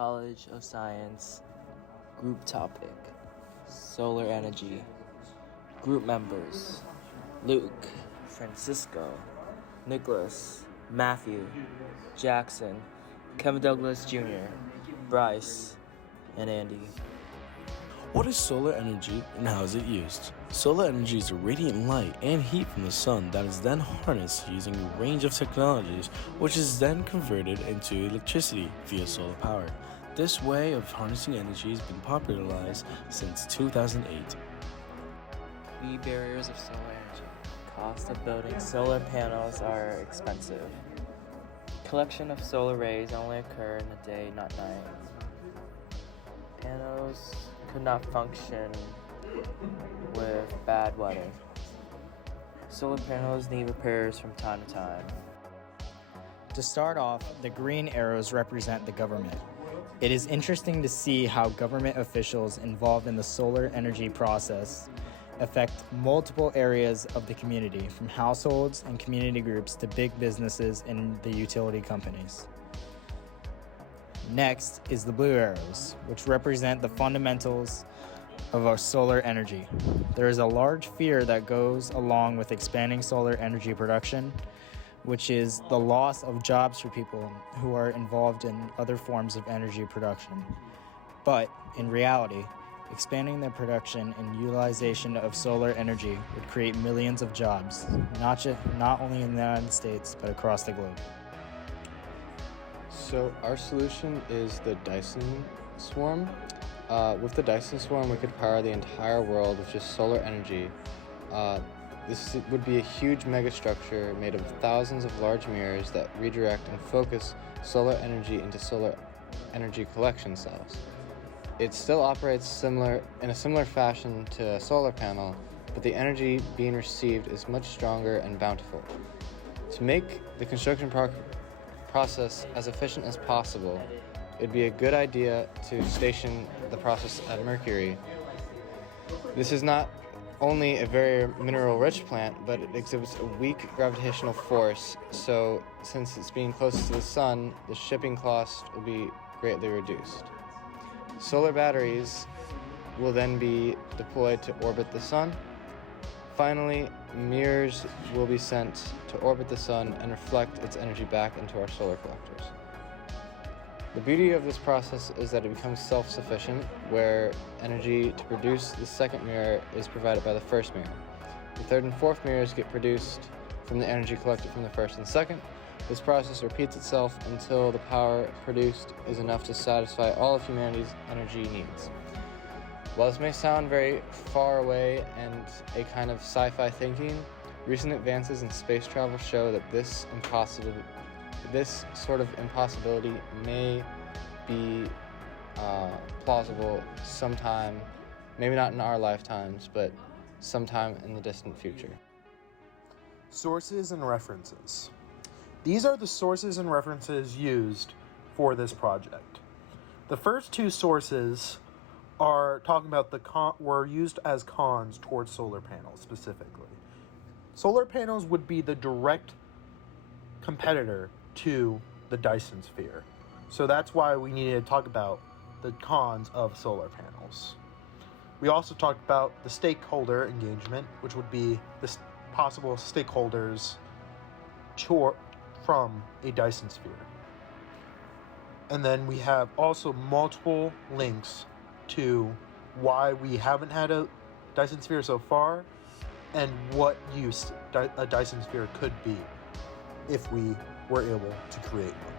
College of Science. Group topic: solar energy. Group members: Luke, Francisco, Nicholas, Matthew, Jackson, Kevin Douglas Jr., Bryce, and Andy. What is solar energy and how is it used? Solar energy is a radiant light and heat from the sun that is then harnessed using a range of technologies, which is then converted into electricity via solar power. This way of harnessing energy has been popularized since 2008. Key barriers of solar energy. Cost of building solar panels are expensive. Collection of solar rays only occur in the day, not night. Panels could not function with bad weather. Solar panels need repairs from time to time. To start off, the green arrows represent the government. It is interesting to see how government officials involved in the solar energy process affect multiple areas of the community, from households and community groups to big businesses and the utility companies. Next is the blue arrows, which represent the fundamentals of our solar energy. There is a large fear that goes along with expanding solar energy production, which is the loss of jobs for people who are involved in other forms of energy production. But in reality, expanding the production and utilization of solar energy would create millions of jobs, not only in the United States, but across the globe. So our solution is the Dyson Swarm. With the Dyson Swarm, we could power the entire world with just solar energy. This would be a huge megastructure made of thousands of large mirrors that redirect and focus solar energy into solar energy collection cells. It still operates in a similar fashion to a solar panel, but the energy being received is much stronger and bountiful. To make the construction process as efficient as possible, it'd be a good idea to station the process at Mercury. This is not only a very mineral-rich plant, but it exhibits a weak gravitational force, so since it's being close to the sun, the shipping cost will be greatly reduced. Solar batteries will then be deployed to orbit the sun. Finally, mirrors will be sent to orbit the sun and reflect its energy back into our solar collectors. The beauty of this process is that it becomes self-sufficient, where energy to produce the second mirror is provided by the first mirror. The third and fourth mirrors get produced from the energy collected from the first and second. This process repeats itself until the power produced is enough to satisfy all of humanity's energy needs. While this may sound very far away and a kind of sci-fi thinking, recent advances in space travel show that this sort of impossibility may be plausible sometime, maybe not in our lifetimes, but sometime in the distant future. Sources and references. These are the sources and references used for this project. The first two sources are talking about were used as cons towards solar panels specifically. Solar panels would be the direct competitor to the Dyson sphere. So that's why we needed to talk about the cons of solar panels. We also talked about the stakeholder engagement, which would be the possible stakeholders from a Dyson sphere. And then we have also multiple links to why we haven't had a Dyson sphere so far and what use a Dyson sphere could be if we were able to create one.